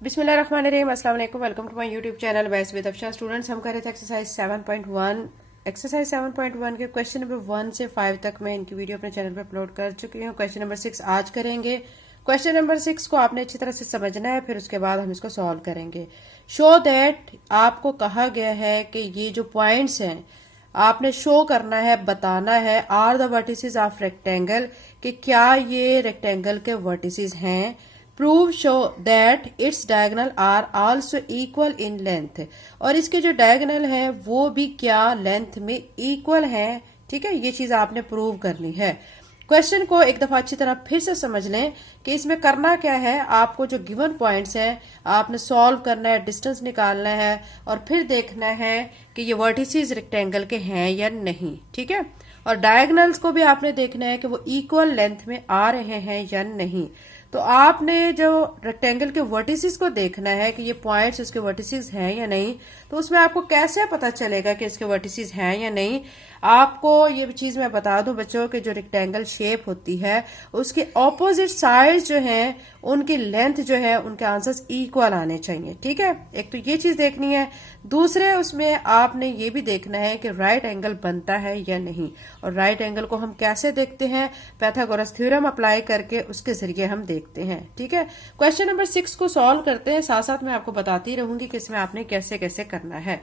बिस्मिल्लाहिर्रहमानिर्रहीम, अस्सलाम वालेकुम। Welcome to my YouTube channel vice with Afshan. Students, हम कर रहे थे एक्सरसाइज 7.1। एक्सरसाइज 7.1 के क्वेश्चन नंबर 1 से 5 तक मैं इनकी वीडियो अपने चैनल पर अपलोड कर चुकी हूँ। क्वेश्चन नंबर 6 आज करेंगे। क्वेश्चन नंबर 6 को आपने अच्छी तरह से समझना है, फिर उसके बाद हम इसको सॉल्व करेंगे। शो दैट, आपको कहा गया है कि ये जो पॉइंट्स हैं आपने शो करना है, बताना है, are the vertices of rectangle, कि क्या ये रेक्टेंगल के वर्टिसेस हैं। Prove show that its diagonal are also equal in length, और इसके जो डायगोनल हैं वो भी क्या लेंथ में इक्वल हैं। ठीक है, ये चीज आपने प्रूव करनी है। क्वेश्चन को एक दफा अच्छी तरह फिर से समझ लें कि इसमें करना क्या है। आपको जो गिवन पॉइंट्स हैं आपने सॉल्व करना है, डिस्टेंस निकालना है और फिर देखना है कि ये वर्टिसेस रेक्टेंगल के हैं या नहीं। ठीक है, और डायगोनल्स को भी आपने देखना है कि वो इक्वल लेंथ में आ रहे हैं या नहीं। तो आपने जो रेक्टेंगल के वर्टिसेस को देखना है कि ये पॉइंट्स उसके वर्टिसेस हैं या नहीं। तो उसमें आपको कैसे पता चलेगा कि इसके वर्टिसेस हैं या नहीं। आपको ये चीज मैं बता दूं बच्चों कि जो रेक्टेंगल शेप होती है उसके ऑपोजिट साइड जो है उनकी लेंथ जो है उनके आंसर्स इक्वल आने चाहिए। ठीक है, एक तो ये चीज देखनी है। दूसरे उसमें आपने ये भी देखना है कि राइट एंगल बनता है या नहीं। और राइट एंगल को हम कैसे देखते हैं, पैथागोरस थ्योरम अप्लाई करके उसके जरिए हम देखते हैं। ठीक है, क्वेश्चन नंबर 6 को सॉल्व करते हैं, साथ साथ मैं आपको बताती रहूंगी कि इसमें आपने कैसे कैसे करना है।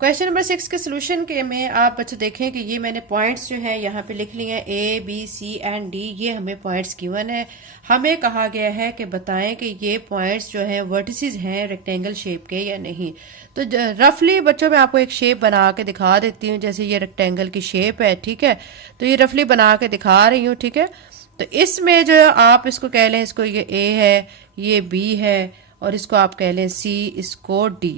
क्वेश्चन नंबर 6 के सोल्यूशन के में आप बच्चे देखें कि ये मैंने पॉइंट्स जो है यहाँ पे लिख लिए हैं, A B C and D. ये हमें पॉइंट्स गिवन है। हमें कहा गया है कि बताएं कि ये पॉइंट्स जो हैं वर्टिसेस हैं रेक्टेंगल शेप के या नहीं। तो रफली बच्चों मैं आपको एक शेप बना के दिखा देती हूँ। जैसे ये रेक्टेंगल की शेप है, ठीक है, तो ये रफली बना के दिखा रही हूँ। ठीक है, तो इसमें जो आप इसको कह लें, इसको ये ए है, ये बी है और इसको आप कह लें सी, इसको डी।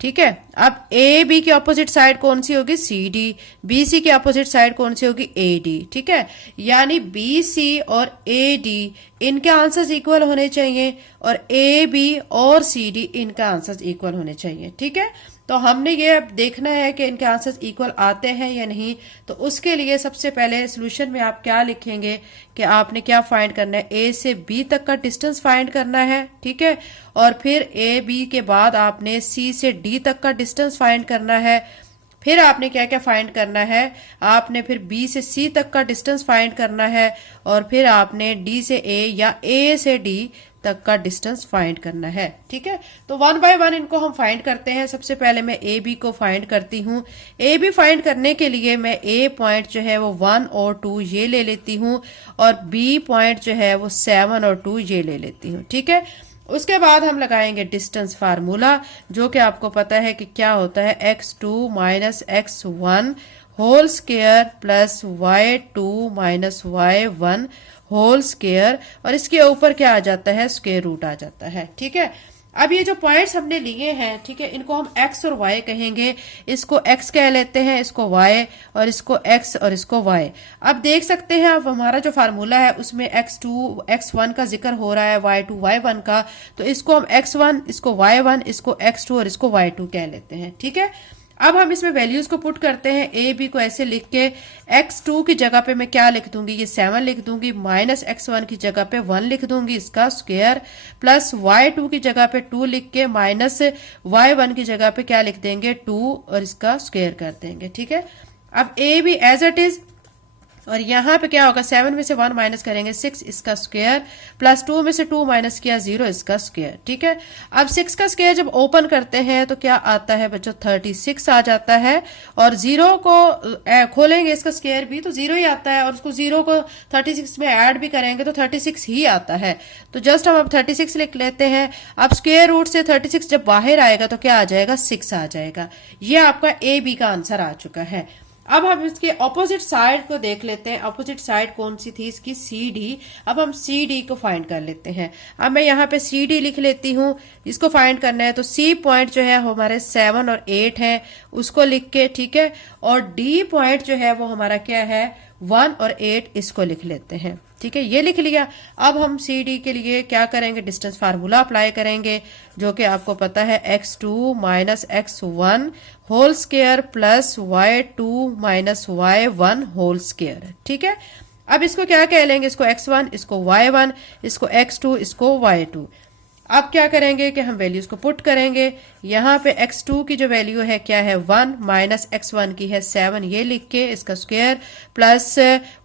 ठीक है, अब ए बी की अपोजिट साइड कौन सी होगी, सी डी। बी सी की अपोजिट साइड कौन सी होगी, ए डी। ठीक है, यानी बी सी और ए डी इनके आंसर्स इक्वल होने चाहिए और ए बी और सी डी इनका आंसर्स इक्वल होने चाहिए। ठीक है, तो हमने ये अब देखना है कि इनके आंसर्स इक्वल आते हैं या नहीं। तो उसके लिए सबसे पहले सोल्यूशन में आप क्या लिखेंगे कि आपने क्या फाइंड करना है, ए से बी तक का डिस्टेंस फाइंड करना है। ठीक है, और फिर ए बी के बाद आपने सी से डी तक का डिस्टेंस फाइंड करना है। फिर आपने क्या क्या फाइंड करना है, आपने फिर बी से सी तक का डिस्टेंस फाइंड करना है और फिर आपने डी से ए या ए से डी तक का डिस्टेंस फाइंड करना है। ठीक है, तो वन बाय वन इनको हम फाइंड करते हैं। सबसे पहले मैं ए बी को फाइंड करती हूँ। ए बी फाइंड करने के लिए मैं ए पॉइंट जो है वो 1 और 2 ये ले लेती हूँ और बी पॉइंट जो है वो 7 और 2 ये ले लेती हूँ। ठीक है, उसके बाद हम लगाएंगे डिस्टेंस फार्मूला, जो कि आपको पता है कि क्या होता है, x2 minus x1 whole square plus y2 minus y1 whole square, और इसके ऊपर क्या आ जाता है, स्क्वायर रूट आ जाता है। ठीक है, अब ये जो पॉइंट्स हमने लिए हैं, ठीक है, इनको हम x और y कहेंगे। इसको x कह लेते हैं, इसको y, और इसको x और इसको y। अब देख सकते हैं आप हमारा जो फार्मूला है उसमें x2 x1 का जिक्र हो रहा है, y2 y1 का, तो इसको हम x1, इसको y1, इसको x2 और इसको y2 कह लेते हैं। ठीक है, अब हम इसमें वैल्यूज को पुट करते हैं। ए बी को ऐसे लिख के x2 की जगह पे मैं क्या लिख दूंगी, ये 7 लिख दूंगी, माइनस x1 की जगह पे 1 लिख दूंगी, इसका स्क्वायर, प्लस y2 की जगह पे 2 लिख के माइनस y1 की जगह पे क्या लिख देंगे, 2 और इसका स्क्वायर कर देंगे। ठीक है, अब A B as it is, और यहाँ पे क्या होगा, 7 में से 1 माइनस करेंगे 6, इसका स्क्वायर, प्लस 2 में से 2 माइनस किया 0, इसका स्क्वायर। ठीक है, अब 6 का स्क्वायर जब ओपन करते हैं तो क्या आता है बच्चों, 36 आ जाता है, और 0 को खोलेंगे इसका स्क्वायर भी तो 0 ही आता है, और उसको 0 को 36 में ऐड भी करेंगे तो 36 ही आता है। तो जस्ट हम अब 36 लिख लेते हैं। अब स्क्वायर रूट से 36 जब बाहर आएगा तो क्या आ जाएगा, 6 आ जाएगा। ये आपका ए बी का आंसर आ चुका है। अब हम इसके ऑपोजिट साइड को देख लेते हैं। ऑपोजिट साइड कौन सी थी, इसकी सी डी। अब हम सी डी को फाइंड कर लेते हैं। अब मैं यहाँ पे सी डी लिख लेती हूँ, इसको फाइंड करना है। तो सी पॉइंट जो है हमारे 7 और 8 है, उसको लिख के, ठीक है, और डी पॉइंट जो है वो हमारा क्या है, 1 और 8, इसको लिख लेते हैं। ठीक है, ये लिख लिया। अब हम सी डी के लिए क्या करेंगे, डिस्टेंस फार्मूला अप्लाई करेंगे, जो कि आपको पता है x2 minus x1 whole square plus y2 minus y1 whole square. ठीक है, अब इसको क्या कह लेंगे, इसको x1, इसको y1, इसको x2, इसको y2। अब क्या करेंगे कि हम वैल्यूज को पुट करेंगे। यहाँ पे x2 की जो वैल्यू है क्या है 1 माइनस x1 की है 7, ये लिख के इसका स्क्वायर प्लस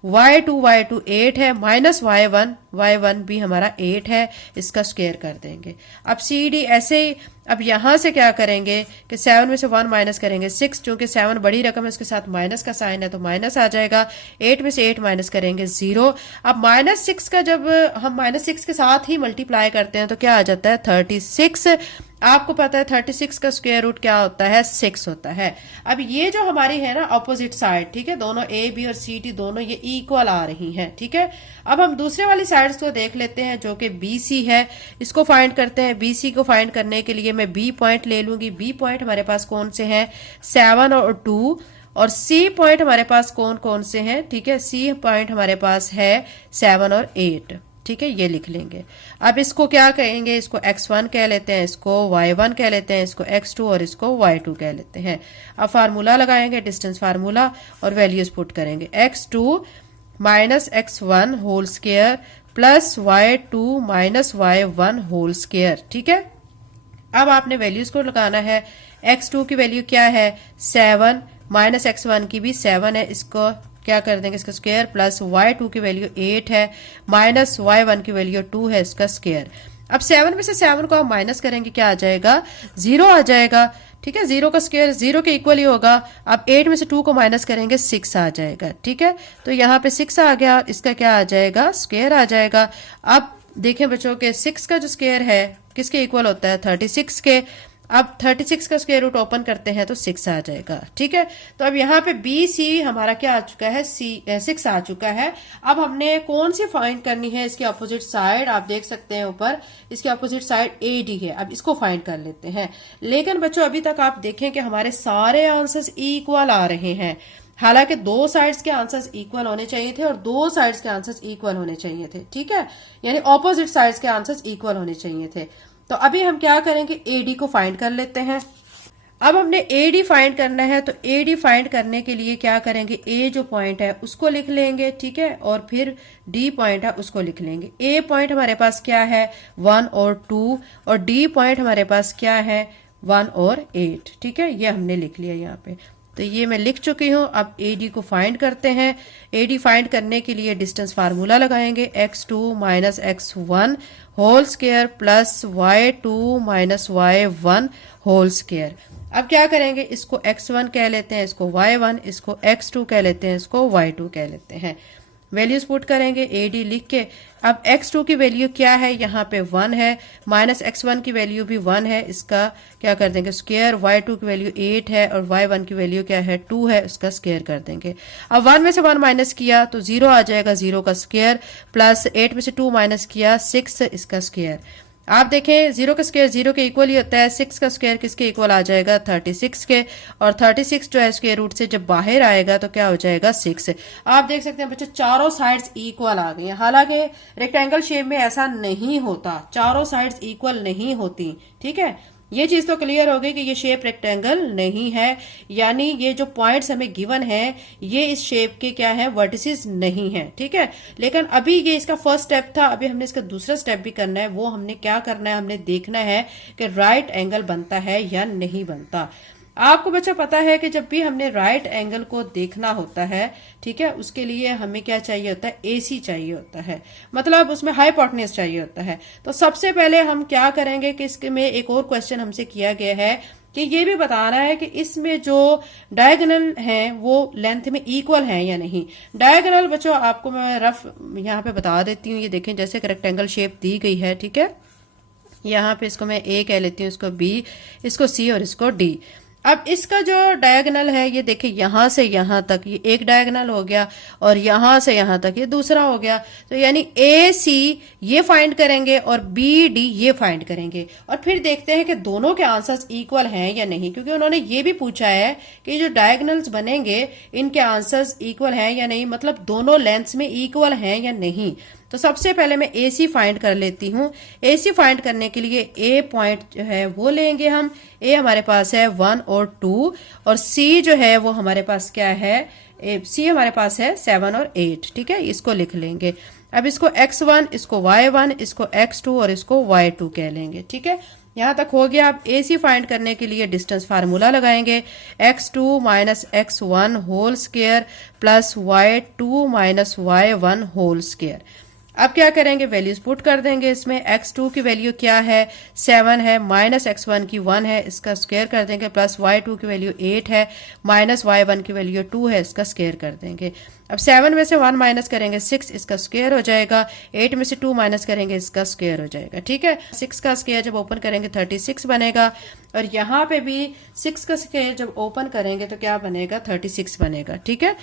y2 8 है माइनस y1 भी हमारा 8 है, इसका स्क्वायर कर देंगे। अब सी डी ऐसे ही। अब यहां से क्या करेंगे कि 7 में से 1 माइनस करेंगे 6, चूंकि 7 बड़ी रकम है उसके साथ माइनस का साइन है तो माइनस आ जाएगा। 8 में से 8 माइनस करेंगे 0। अब -6 का जब हम -6 के साथ ही मल्टीप्लाई करते हैं तो क्या आ जाता है 36। आपको पता है 36 का स्क्वायर रूट क्या होता है 6 होता है। अब ये जो हमारी है ना ऑपोजिट साइड, ठीक है, दोनों ए बी और सी डी दोनों ये इक्वल आ रही हैं, ठीक है। अब हम दूसरे वाली साइड्स को देख लेते हैं जो कि बी सी है, इसको फाइंड करते हैं। बी सी को फाइंड करने के लिए मैं बी पॉइंट ले लूंगी। बी पॉइंट हमारे पास कौन से हैं 7 और 2, और सी पॉइंट हमारे पास कौन कौन से हैं, ठीक है। सी पॉइंट हमारे पास है 7 और 8, ठीक है, ये लिख लेंगे। अब इसको क्या कहेंगे, इसको x1 कह लेते हैं, इसको y1 कह लेते हैं, इसको x2 और इसको y2 कह लेते हैं। अब फार्मूला लगाएंगे, डिस्टेंस फार्मूला, और वैल्यूज पुट करेंगे। x2 minus x1 whole square plus y2 minus y1 whole square, ठीक है। अब आपने वैल्यूज को लगाना है। x2 की वैल्यू क्या है 7, माइनस x1 की भी 7 है, इसको क्या कर देंगे इसका स्क्वायर, प्लस y2 की वैल्यू 8 है माइनस y1 की वैल्यू 2 है, इसका स्क्वायर। अब 7 में से 7 को आप माइनस करेंगे, क्या आ जाएगा 0 आ जाएगा, ठीक है। 0 का स्क्वायर 0 के इक्वल ही होगा। अब 8 में से 2 को माइनस करेंगे 6 आ जाएगा, ठीक है। तो यहाँ पे 6 आ गया, इसका क्या आ जाएगा स्क्वायर आ जाएगा। अब देखें बच्चों के 6 का जो स्क्वायर है किसके इक्वल होता है 36 के। अब 36 का स्क्वायर रूट ओपन करते हैं तो 6 आ जाएगा, ठीक है। तो अब यहाँ पे बी सी हमारा क्या आ चुका है 6 आ चुका है। अब हमने कौन सी फाइंड करनी है, इसकी अपोजिट साइड आप देख सकते हैं ऊपर, इसकी अपोजिट साइड ए डी है। अब इसको फाइंड कर लेते हैं। लेकिन बच्चों अभी तक आप देखें कि हमारे सारे आंसर्स इक्वल आ रहे हैं। हालांकि 2 साइड्स के आंसर्स इक्वल होने चाहिए थे और 2 साइड्स के आंसर्स इक्वल होने चाहिए थे, ठीक है, यानी ऑपोजिट साइड्स के आंसर्स इक्वल होने चाहिए थे। तो अभी हम क्या करेंगे एडी को फाइंड कर लेते हैं। अब हमने एडी फाइंड करना है, तो एडी फाइंड करने के लिए क्या करेंगे, ए जो पॉइंट है उसको लिख लेंगे, ठीक है, और फिर डी पॉइंट है उसको लिख लेंगे। ए पॉइंट हमारे पास क्या है 1 और 2, और डी पॉइंट हमारे पास क्या है 1 और 8, ठीक है, ये हमने लिख लिया यहाँ पे। तो ये मैं लिख चुकी हूँ। अब एडी को फाइंड करते हैं। एडी फाइंड करने के लिए डिस्टेंस फार्मूला लगाएंगे, x2 minus x1 whole square plus y2 minus y1 whole square. अब क्या करेंगे, इसको x1 कह लेते हैं, इसको y1, इसको x2 कह लेते हैं, इसको y2 कह लेते हैं। वैल्यूज पुट करेंगे एडी लिख के। अब x2 की वैल्यू क्या है, यहाँ पे 1 है, माइनस x1 की वैल्यू भी 1 है, इसका क्या कर देंगे स्क्वायर। y2 की वैल्यू 8 है और y1 की वैल्यू क्या है 2 है, इसका स्क्वायर कर देंगे। अब 1 में से 1 माइनस किया तो 0 आ जाएगा, 0 का स्क्वायर, प्लस 8 में से 2 माइनस किया 6, इसका स्क्वायर। आप देखें 0 का स्क्वायर 0 के इक्वल ही होता है। 6 का स्क्वायर किसके इक्वल आ जाएगा 36 के, और 36 जो है स्क्वायर रूट से जब बाहर आएगा तो क्या हो जाएगा 6। आप देख सकते हैं बच्चों चारों साइड्स इक्वल आ गई हैं। हालांकि रेक्टेंगल शेप में ऐसा नहीं होता, चारों साइड्स इक्वल नहीं होती, ठीक है। ये चीज तो क्लियर हो गई कि ये शेप रेक्टेंगल नहीं है, यानी ये जो पॉइंट्स हमें गिवन है ये इस शेप के क्या है वर्टिसेस नहीं है, ठीक है। लेकिन अभी ये इसका फर्स्ट स्टेप था, अभी हमने इसका दूसरा स्टेप भी करना है। वो हमने क्या करना है, हमने देखना है कि राइट एंगल बनता है या नहीं बनता। आपको बच्चा पता है कि जब भी हमने राइट एंगल को देखना होता है, ठीक है, उसके लिए हमें क्या चाहिए होता है एसी चाहिए होता है, मतलब उसमें हाइपोटेन्यूज चाहिए होता है। तो सबसे पहले हम क्या करेंगे कि इसके में एक और क्वेश्चन हमसे किया गया है कि ये भी बताना है कि इसमें जो डायगोनल हैं वो लेंथ में इक्वल हैं या नहीं। डायगोनल बच्चों आपको मैं रफ यहाँ पे बता देती हूँ। ये देखें जैसे रेक्टेंगल शेप दी गई है, ठीक है, यहाँ पे इसको मैं ए कह लेती हूँ, इसको बी, इसको सी और इसको डी। अब इसका जो डायगोनल है ये देखिए यहां से यहां तक ये एक डायगोनल हो गया और यहां से यहां तक ये दूसरा हो गया। तो यानी ए सी ये फाइंड करेंगे और बी डी ये फाइंड करेंगे, और फिर देखते हैं कि दोनों के आंसर्स इक्वल हैं या नहीं, क्योंकि उन्होंने ये भी पूछा है कि जो डायगोनल्स बनेंगे इनके आंसर्स इक्वल हैं या नहीं, मतलब दोनों लेंथ्स में इक्वल हैं या नहीं। तो सबसे पहले मैं ए सी फाइंड कर लेती हूँ। ए सी फाइंड करने के लिए ए पॉइंट जो है वो लेंगे हम। ए हमारे पास है 1 और 2, और सी जो है वो हमारे पास क्या है, सी हमारे पास है 7 और 8, ठीक है, इसको लिख लेंगे। अब इसको x1, इसको y1, इसको x2 और इसको y2 कह लेंगे। ठीक है, यहां तक हो गया। आप AC फाइंड करने के लिए डिस्टेंस फार्मूला लगाएंगे, x2 minus x1 whole square plus y2 minus y1 whole square. अब क्या करेंगे, वैल्यूज पुट कर देंगे इसमें। x2 की वैल्यू क्या है, 7 है, माइनस x1 की 1 है, इसका स्क्वायर कर देंगे, प्लस y2 की वैल्यू 8 है, माइनस y1 की वैल्यू 2 है, इसका स्क्वायर कर देंगे। अब 7 में से 1 माइनस करेंगे 6, इसका स्क्वायर हो जाएगा। 8 में से 2 माइनस करेंगे, इसका स्क्वायर हो जाएगा। ठीक है, 6 का स्क्वायर जब ओपन करेंगे 36 बनेगा, और यहाँ पे भी 6 का स्क्वायर जब ओपन करेंगे तो क्या बनेगा, 36 बनेगा। ठीक है,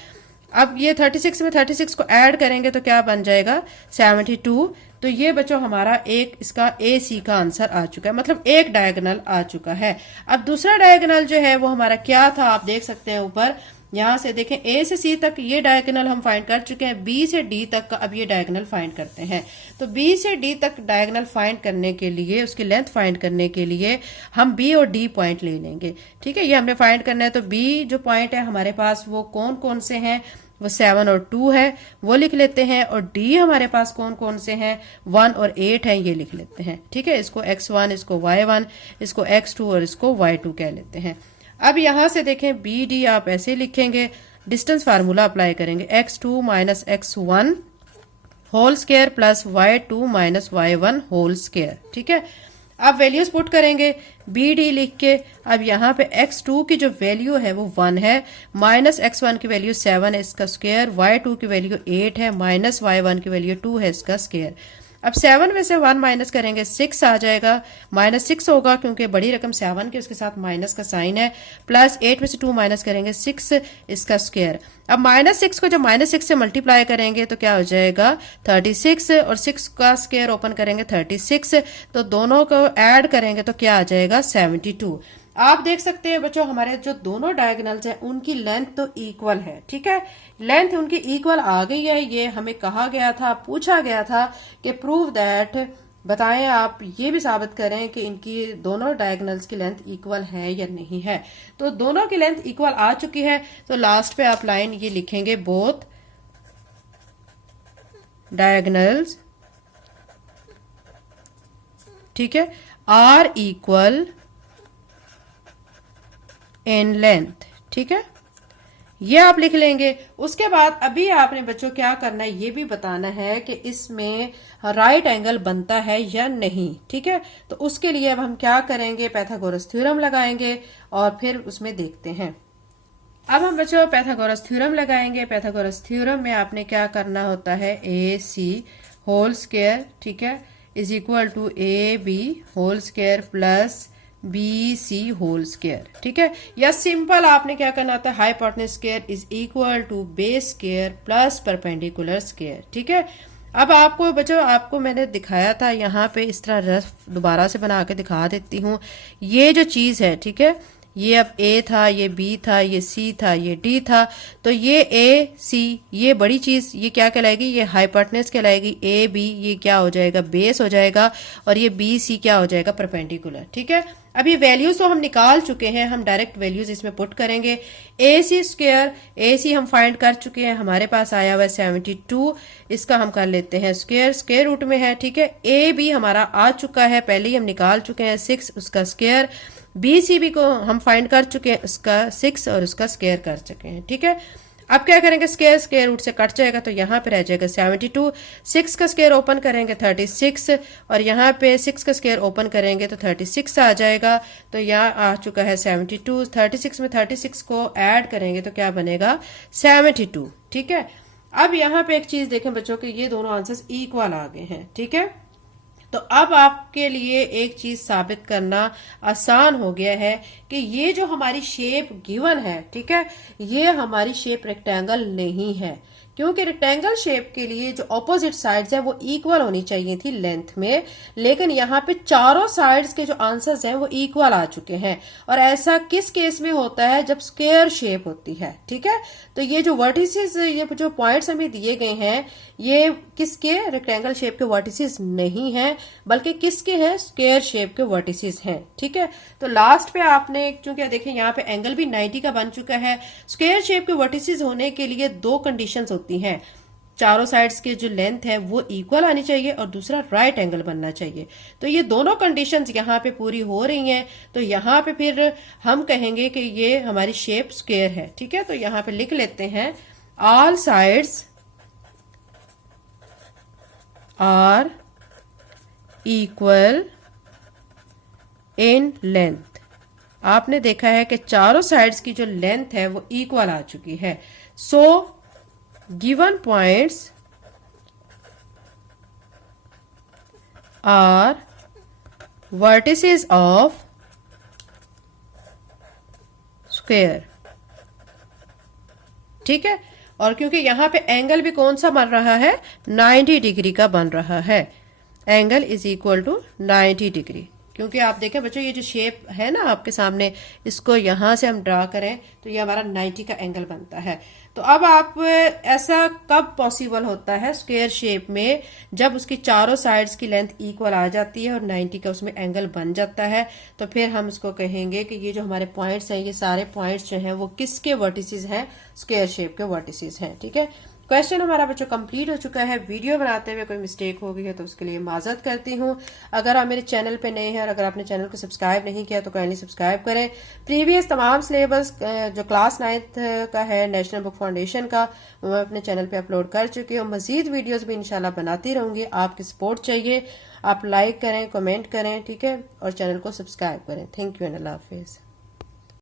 अब ये 36 में 36 को ऐड करेंगे तो क्या बन जाएगा, 72। तो ये बच्चों हमारा एक इसका AC का आंसर आ चुका है, मतलब एक डायगोनल आ चुका है। अब दूसरा डायगोनल जो है वो हमारा क्या था, आप देख सकते हैं ऊपर, यहां से देखें A से C तक ये डायगोनल हम फाइंड कर चुके हैं, B से D तक का अब ये डायगोनल फाइंड करते हैं। तो B से D तक डायगोनल फाइंड करने के लिए, उसकी लेंथ फाइंड करने के लिए हम B और D पॉइंट ले लेंगे। ठीक है, ये हमने फाइंड करना है। तो B जो पॉइंट है हमारे पास वो कौन कौन से हैं, वो 7 और 2 है, वो लिख लेते हैं। और D हमारे पास कौन कौन से हैं, 1 और 8 हैं, ये लिख लेते हैं। ठीक है, इसको x1, इसको y1, इसको x2 और इसको y2 कह लेते हैं। अब यहां से देखें BD आप ऐसे लिखेंगे, डिस्टेंस फार्मूला अप्लाई करेंगे, x2 minus x1 whole square plus y2 minus y1 whole square. ठीक है, अब वैल्यूज पुट करेंगे, BD लिख के। अब यहाँ पे x2 की जो वैल्यू है वो 1 है, माइनस x1 की वैल्यू 7 है, इसका स्क्वायर, y2 की वैल्यू 8 है, माइनस y1 की वैल्यू 2 है, इसका स्क्वायर। अब 7 में से 1 माइनस करेंगे 6 आ जाएगा, माइनस 6 होगा क्योंकि बड़ी रकम 7 की उसके साथ माइनस का साइन है, प्लस 8 में से 2 माइनस करेंगे 6, इसका स्क्वायर। अब माइनस 6 को जब माइनस 6 से मल्टीप्लाई करेंगे तो क्या हो जाएगा, 36, और 6 का स्क्वायर ओपन करेंगे 36, तो दोनों को ऐड करेंगे तो क्या आ जाएगा, 72। आप देख सकते हैं बच्चों हमारे जो दोनों डायगोनल्स हैं उनकी लेंथ तो इक्वल है। ठीक है, लेंथ उनकी इक्वल आ गई है। ये हमें कहा गया था, पूछा गया था कि प्रूव दैट, बताएं आप ये भी साबित करें कि इनकी दोनों डायगोनल्स की लेंथ इक्वल है या नहीं है। तो दोनों की लेंथ इक्वल आ चुकी है, तो लास्ट पे आप लाइन ये लिखेंगे, बोथ डायगोनल्स, ठीक है, आर इक्वल इन लेंथ। ठीक है, ये आप लिख लेंगे। उसके बाद अभी आपने बच्चों क्या करना है, ये भी बताना है कि इसमें राइट एंगल बनता है या नहीं। ठीक है, तो उसके लिए अब हम क्या करेंगे, पाइथागोरस थ्योरम लगाएंगे और फिर उसमें देखते हैं। अब हम बच्चों पाइथागोरस थ्योरम लगाएंगे। पाइथागोरस थ्योरम में आपने क्या करना होता है, AC होल स्क्वायर, ठीक है, is equal to AB whole square plus BC whole square. ठीक है, या सिंपल आपने क्या करना होता है, hypotenuse square is equal to base square plus perpendicular square. ठीक है, अब आपको बच्चों, आपको मैंने दिखाया था यहाँ पे, इस तरह रफ दोबारा से बना के दिखा देती हूँ। ये जो चीज है, ठीक है, ये अब A था, ये B था, ये C था, ये D था, तो ये AC, ये बड़ी चीज, ये क्या कहलाएगी, ये हाइपोटेन्यूज कहलाएगी। AB ये क्या हो जाएगा, बेस हो जाएगा, और ये BC क्या हो जाएगा, परपेंडिकुलर। ठीक है, अब ये वैल्यूज तो हम निकाल चुके हैं, हम डायरेक्ट वैल्यूज इसमें पुट करेंगे। AC स्क्वायर, AC हम फाइंड कर चुके हैं, हमारे पास आया हुआ है 72, इसका हम कर लेते हैं स्क्वायर, स्क्वायर रूट में है। ठीक है, AB हमारा आ चुका है, पहले ही हम निकाल चुके हैं 6, उसका स्क्वायर। BCB को हम फाइंड कर चुके हैं, उसका 6 और उसका स्क्वायर कर चुके हैं। ठीक है, अब क्या करेंगे, स्क्वायर स्क्वायर रूट से कट जाएगा तो यहाँ पे रह जाएगा 72। 6 का स्क्वायर ओपन करेंगे 36, और यहाँ पे 6 का स्क्वायर ओपन करेंगे तो 36 आ जाएगा। तो यहाँ आ चुका है 72। 36 में 36 को ऐड करेंगे तो क्या बनेगा, 72। ठीक है, अब यहाँ पे एक चीज देखें बच्चों के, ये दोनों आंसर्स इक्वल आ गए हैं। ठीक है, तो अब आपके लिए एक चीज साबित करना आसान हो गया है कि ये जो हमारी शेप गिवन है, ठीक है, ये हमारी शेप रेक्टेंगल नहीं है, क्योंकि रेक्टेंगल शेप के लिए जो ऑपोजिट साइड्स है वो इक्वल होनी चाहिए थी लेंथ में, लेकिन यहाँ पे चारों साइड्स के जो आंसर्स हैं वो इक्वल आ चुके हैं। और ऐसा किस केस में होता है, जब स्क्वायर शेप होती है। ठीक है, तो ये जो वर्टिसेस, ये जो पॉइंट्स हमें दिए गए हैं, ये किसके, रेक्टेंगल शेप के वर्टिसेस नहीं हैं, बल्कि किसके हैं, स्क्वायर शेप के वर्टिसेस हैं। ठीक है, तो लास्ट पे आपने चूंकि देखें यहाँ पे एंगल भी 90 का बन चुका है। स्क्वायर शेप के वर्टिसेस होने के लिए दो कंडीशंस होती हैं, चारों साइड्स के जो लेंथ है वो इक्वल आनी चाहिए और दूसरा राइट एंगल बनना चाहिए। तो ये दोनों कंडीशंस यहाँ पे पूरी हो रही हैं, तो यहाँ पे फिर हम कहेंगे कि ये हमारी शेप स्क्वायर है। ठीक है, तो यहाँ पे लिख लेते हैं all sides are equal in length. आपने देखा है कि चारों साइड्स की जो लेंथ है वो इक्वल आ चुकी है। So given points are vertices of square. ठीक है, और क्योंकि यहां पे एंगल भी कौन सा बन रहा है, 90 डिग्री का बन रहा है। Angle is equal to 90 degree. क्योंकि आप देखें बच्चों, ये जो शेप है ना आपके सामने, इसको यहां से हम ड्रा करें तो ये हमारा 90 का एंगल बनता है। तो अब आप ऐसा कब पॉसिबल होता है स्क्वायर शेप में, जब उसकी चारों साइड्स की लेंथ इक्वल आ जाती है और 90 का उसमें एंगल बन जाता है। तो फिर हम इसको कहेंगे कि ये जो हमारे पॉइंट्स हैं, ये सारे पॉइंट्स जो हैं वो किसके वर्टिसेस हैं, स्क्वायर शेप के वर्टिसेस हैं। ठीक है, क्वेश्चन हमारा बच्चों कंप्लीट हो चुका है। वीडियो बनाते हुए कोई मिस्टेक हो गई है तो उसके लिए माजरत करती हूँ। अगर आप मेरे चैनल पे नए हैं और अगर आपने चैनल को सब्सक्राइब नहीं किया तो काइंडली सब्सक्राइब करें। प्रीवियस तमाम सिलेबस जो क्लास 9th का है नेशनल बुक फाउंडेशन का, वो मैं अपने चैनल पे अपलोड कर चुकी हूँ। मजीद वीडियोस भी इंशाल्लाह बनाती रहूंगी। आपकी सपोर्ट चाहिए, आप लाइक करें, कमेंट करें, ठीक है, और चैनल को सब्सक्राइब करें। Thank you and Allah Hafiz.